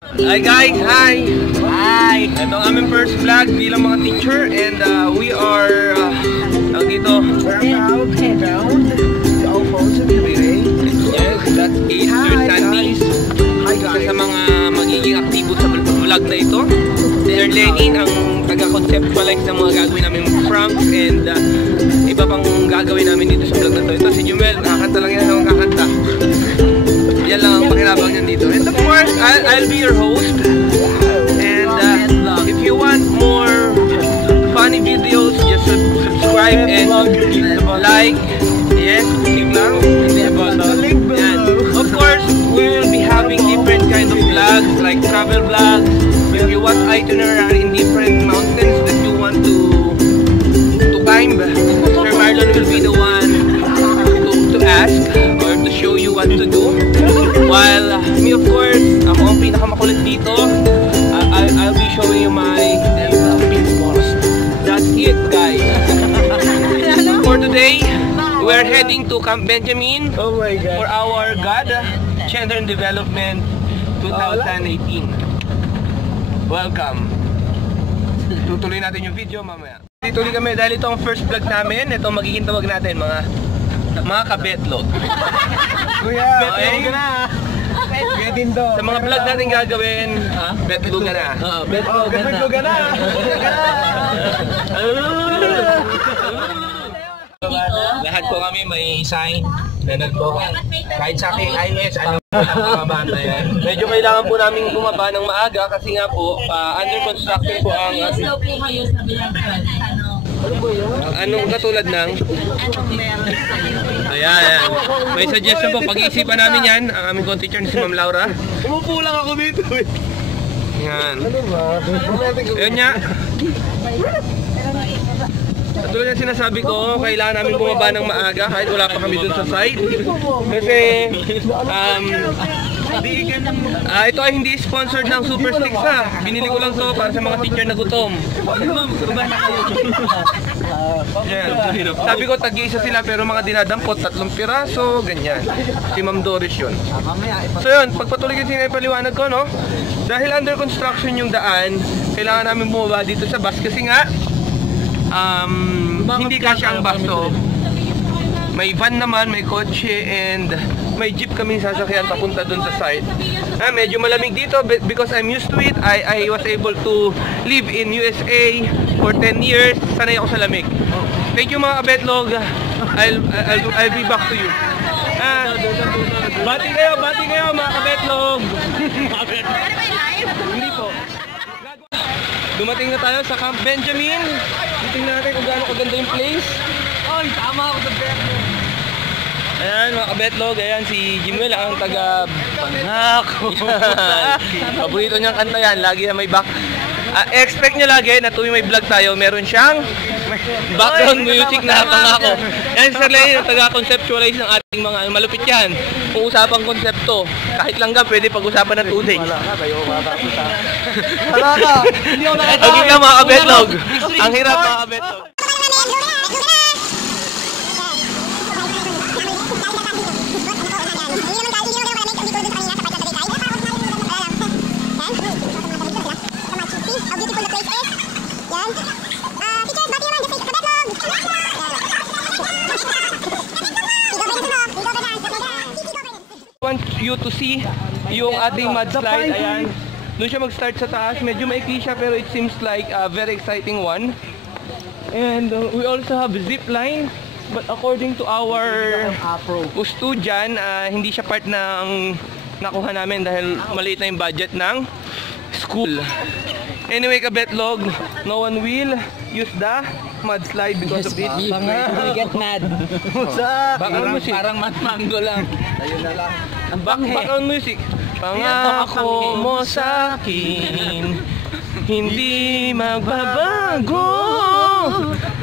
Hi guys! Hi! Hi! Ito ang aming first vlog bilang mga teacher and we are dito. Yes, that's 8 Sundays. Isa sa mga magiging aktibo sa vlog na ito. Sir Lenin ang taga-conceptualize ng mga gagawin namin pranks and iba pang gagawin namin dito sa vlog na ito. Ito si Jumel, kakanta lang yan ang kakanta. Yan lang ang pakilabang niyan dito. And of course, I'll be your host. And if you want more funny videos, just subscribe and like. Yes, click lang. Yan. Of course, we will be having different kind of vlogs, like travel vlogs. If you want itinerary in different mountains that you want to climb, Sir Marlon will be the one to ask or to show you what to do. While me, of course, ako ang pinakamakulit dito. I'll be showing you my That's it, guys. For today, we're heading to Camp Benjamin for our GOD, Children Development 2018. Welcome. Tutuloy natin yung video mamaya. Tutuloy kami dahil ito ang first vlog namin. Ito magiging tawag natin mga kabetlog. Kuya, betlog na. Sa mga vlog natin gagawin, betlog na. Betlog na. Lahat po kami may sign na nagbuka. Kahit sa aking IS, ano po lang bumaba na yan. Medyo kailangan po namin bumaba ng maaga kasi nga po, under construction po ang... Anong katulad ng? Ayan. May suggestion po, pag-iisipan namin yan. Ang aming co-teacher si Ma'am Laura. Umupo lang ako dito eh. Yan. Ayan niya. Tulad yung sinasabi ko, kailangan namin bumaba ng maaga kahit wala pa kami dun sa site. Kasi ito ay hindi sponsored ng Super Sticks ha. Binili ko lang to para sa mga teacher na gutom. Yeah. Sabi ko tag-iisa sila pero mga dinadampot 3 piraso, ganyan. Si Ma'am Doris yun. So yun, pagpatuloy kasi na ipaliwanag ko, no? Dahil under construction yung daan, kailangan namin bumaba dito sa bus kasi nga hindi kasi ang bus to. May van naman, may kotse, and may jeep kaming sasakyan papunta dun sa site. Medyo malamig dito because I'm used to it. I was able to live in USA for 10 years. Sanay ako sa lamig. Thank you mga kabetlog. I'll be back to you. Bati kayo mga kabetlog. Hindi po. Dumating na tayo sa Camp Benjamin. Tingnan natin kung gaano kaganda yung place. Oy, tama ako sa betlog. Ayan mga kabetlog, ayan si Jimuel ang taga Bangako. Paborito niyang kanta yan, lagi na may back. Expect niya lagi na tuwing may vlog tayo, meron siyang background music na Bangako. Yan si Sir Lenny ang taga-conceptualize ng ating mga malupit yan. Kung usapang konsepto, kahit langgam pwede pag-usapan ng 2 days. Wala ka, hindi ako nakatawa. Okay ka mga kabetlog. Ang hirap mga kabetlog. I want you to see yung ating mudslide. Ayan. Doon siya mag-start sa taas. Medyo maikli siya pero it seems like a very exciting one. And we also have zip line. But according to our custodian, hindi siya part ng nakuha namin dahil maliit na yung budget ng school. Anyway, kabetlog, no one will use the mudslide because of it. You get mad. Parang matmango lang. Ayun na lang. Background music. Pangako mo sa akin, hindi magbabago.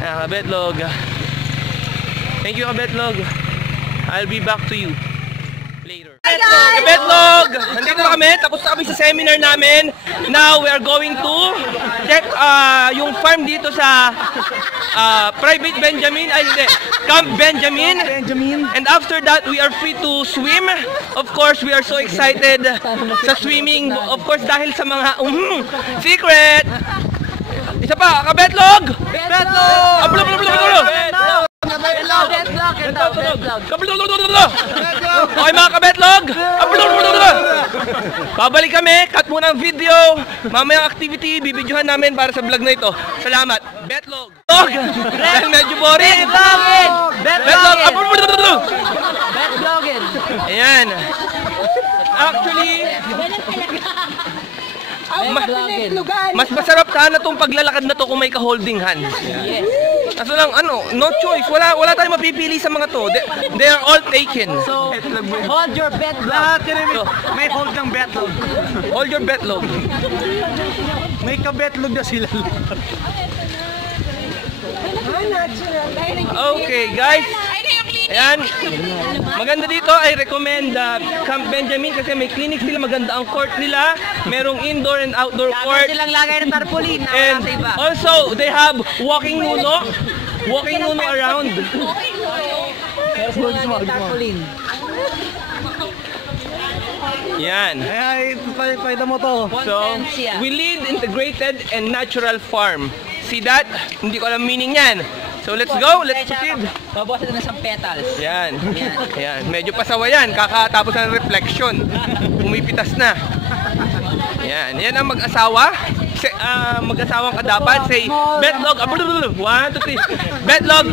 Kabetlog. Thank you, kabetlog. I'll be back to you later. Kabetlog! Nandito na kami, tapos na kami sa seminar namin. Now, we are going to check yung farm dito sa Private Benjamin, ay hindi, Camp Benjamin. And after that, we are free to swim. Of course, we are so excited sa swimming. Of course, dahil sa mga secret. Isa pa, Kabetlog! Okay mga kabetlog, babalik kami, cut muna ang video. Mamayang activity, bibidyohan namin para sa vlog na ito. Salamat. Betlog. Dahil medyo boring. Betlog. Ayan. Actually, mas masarap sana tong paglalakad na to kung may ka-holding hands. Kaso lang, no choice. Wala tayong mapipili sa mga to. They are all taken. So, hold your betlog. May hold ng betlog. Hold your betlog. May kabetlog na sila. Okay, guys. Ayan. Maganda dito, I recommend Camp Benjamin kasi may clinic sila, maganda ang court nila. Merong indoor and outdoor court. Silang lagay ng tarpaulin. And also, they have walking nuno around. Tarpaulin. Yan. Ay, pwede mo to. So, we lead integrated and natural farm. See that? Hindi ko alam meaning yan. So let's go, let's proceed. Babawasan na ng petals. Yan. Yan. Medyo pasawa yan. Kakatapos ng reflection. Pumipitas na. Yan. Yan ang mag-asawa. Mag-asawang kadapat. Say, betlog. 1, 2, 3. Betlog.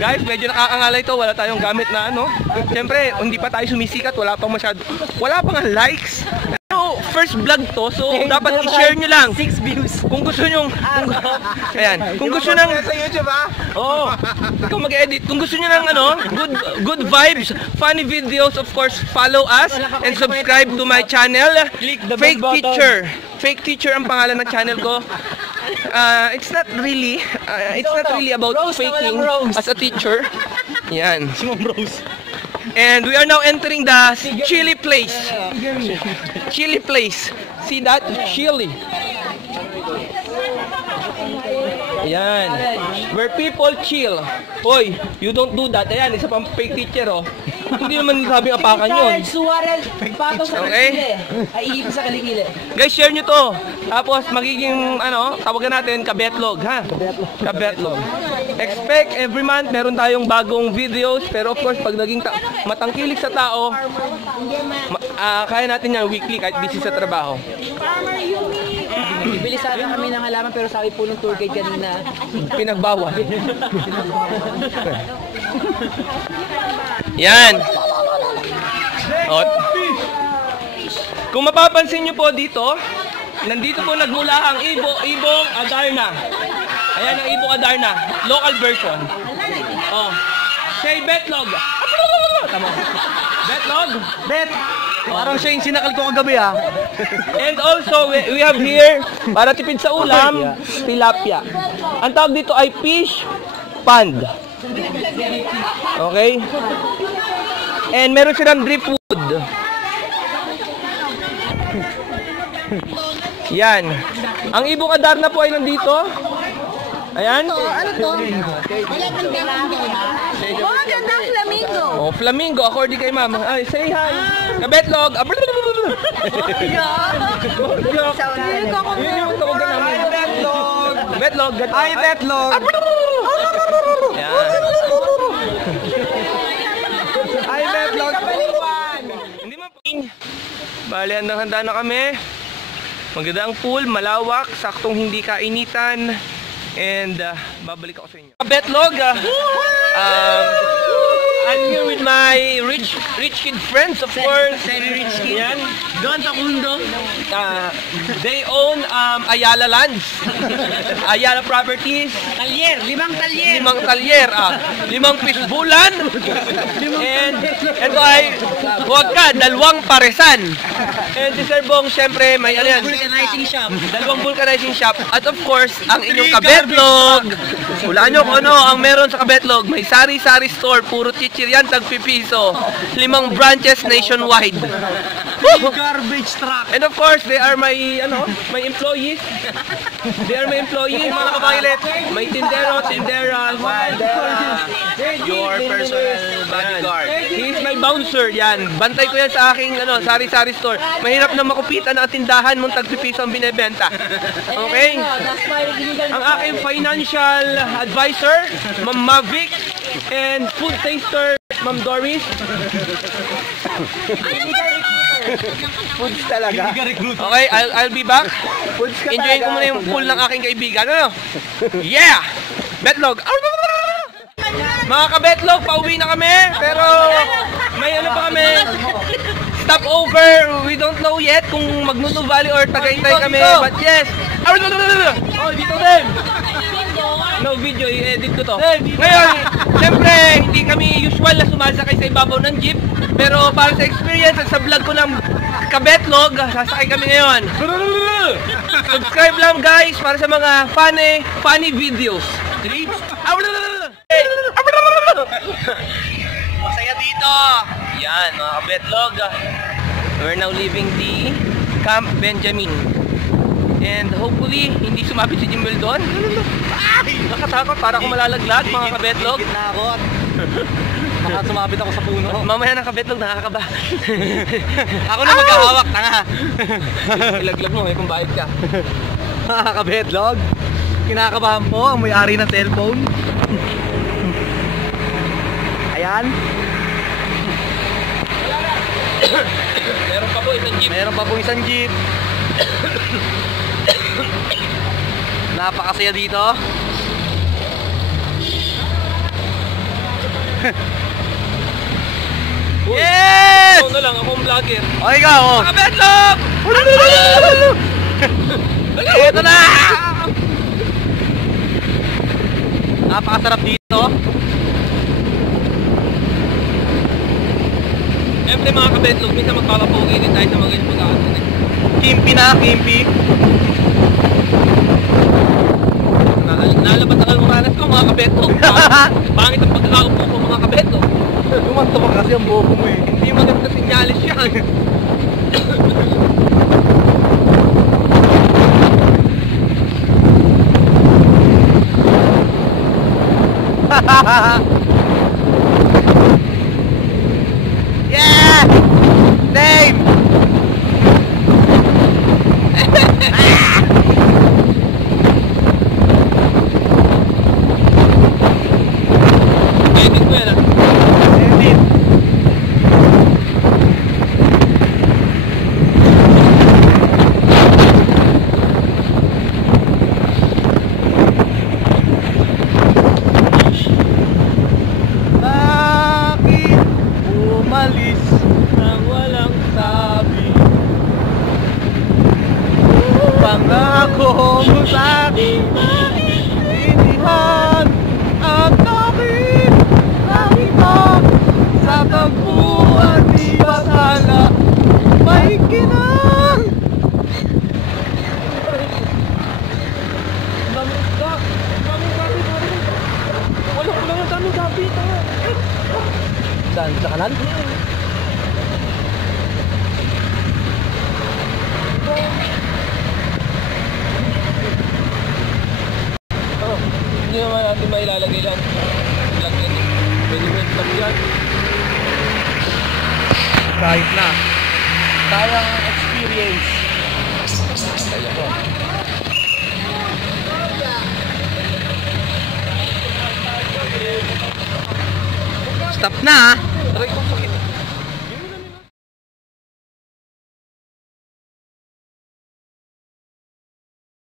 Guys, medyo nakakangalay to. Wala tayong gamit na Siyempre, hindi pa tayo sumisikat. Wala pang nga likes. First vlog to, so dapat i-share nyo lang. 6 views. Kung gusto nyo, kung gusto nang sa YouTube ikaw mag-edit. Kung gusto nyo ng good vibes, funny videos, of course, follow us and subscribe to my channel. Fake Teacher. Fake Teacher ang pangalan ng channel ko. It's not really about faking as a teacher. Yan. And we are now entering the chili place. Chili place. See that? Chili. Ayan. Where people chill. Hoy, you don't do that. Ayan, isa pang fake teacher, Hindi naman sabing apakan yun. Okay? Ay, iipin sa kilikili. Guys, share nyo to. Tapos, magiging, tawagan natin, kabetlog, ha? Kabetlog. Expect every month, meron tayong bagong videos. Pero of course, pag naging matangkilik sa tao, kaya natin yan weekly kahit busy sa trabaho. Bibili sana kami ng halaman pero sabi po ng tour guide kanina, pinagbawal. Yan. Kung mapapansin nyo po dito, nandito po nagmula ang Ibong Adarna. Ayan ang Ibong Adarna, local version. Say betlog. Tama. Betlog. Bet. Parang siya yung sinakal ko kagabi And also, we have here, para tipid sa ulam, tilapia. Ang tawag dito ay fish pond. Okay? And meron silang driftwood. Yan. Ang Ibong Adarna po ay nandito. Ayan. Ano to? Magandang flamingo. Flamingo, according kay mama. Ay, say hi. Kabetlog. Yun yung tawagan namin. Betlog. Ay, betlog. Ay, betlog. Hindi man po. Bali, handang-handa na kami. Maganda ang pool, malawak, saktong hindi kainitan. And babalik ako sa inyo. Betlog, I'm here with my rich kid friends, of course. very rich kid. Yan. Doon sa Kundo. They own Ayala Lands, Ayala Properties. Talyer, 5 talyer. 5 talyer, 5 pisbulan. And ito ay, huwag ka, 2 paresan. And si Sir Bong, syempre, may ano yan? Vulcanizing shop. Dalawang vulcanizing shop. At of course, ang inyong kabetlog. Hulaan nyo kung ano ang meron sa kabetlog. May sari-sari store, puro chichiryan, tagpipiso. 5 branches nationwide. Garbage truck. And of course, they are my, my employees. They are my employees. Mga kabailit. May tindero, tinderas. Your personal bodyguard. He is my bouncer, yan. Bantay ko yan sa aking sari-sari store. Mahirap na makupitan ang tindahan mong tagpipiso ang binebenta. Okay? Ang aking financial advisor, Ma'am Mavic, and food taster, Ma'am Doris. Foods talaga. Okay, I'll be back. Enjoyin ko muna yung pool ng aking kaibigan. Ano? Yeah! Betlog! Mga kabetlog, pauwi na kami. Pero may ano pa kami. Stop over. We don't know yet kung Magnono Valley or Tagaytay kami. But yes. Oh, dito din. No video, i-edit ko to. Ngayon, siyempre, hindi kami usual na sumasakay sa ibabaw ng jeep. Pero para sa experience at sa vlog ko ng kabetlog, sasakay kami ngayon. Subscribe lang guys para sa mga funny videos. Masaya dito. Yan, mga kabetlog. We're now leaving the Camp Benjamin. And hopefully, hindi sumabit si Jimwell doon. Ay! Nakatakot, para akong malalaglag, mga kabetlog. Nakakot. Baka sumabit ako sa puno. Mamaya ng kabetlog, nakakaba. Ako na maghahawak, tanga. Ilaglag mo kung bakit ka. Mga kabetlog. Kinakabahan po ang may-ari ng cellphone. Ayan. Meron pa po isang jeep. Meron pa po isang jeep. Napakasaya dito. Yes! Ito na lang, akong vlogger. O ikaw, oh. Kabetlog! Ito na! Napakasarap dito. Siyempre mga kabetlog, minsan magpapapogi din tayo sa mga ganyan pagkakataon. Kimpi na, kimpi. Nalabas ang almoranas ko mga kabetlog. Pangit ang pagkakaupo ko mga kabetlog. Gumanto ka kasi ang buhok mo eh. Hindi maganda sinyalis yan. Yeah! Name! Edit ko yan ah. Edit. Bakit umalis nang walang sabi? Pangako mo sa'kin, inihan ang aking nakita sa tagpuan di batala may kinang. Wala ko lang ang daming gabi ito. Saan? Sa kanan? Hindi naman natin mailalagay lang. Vlog yan eh. Pwede mo yung vlog yan. Kahit na. Sayang experience. Stop na.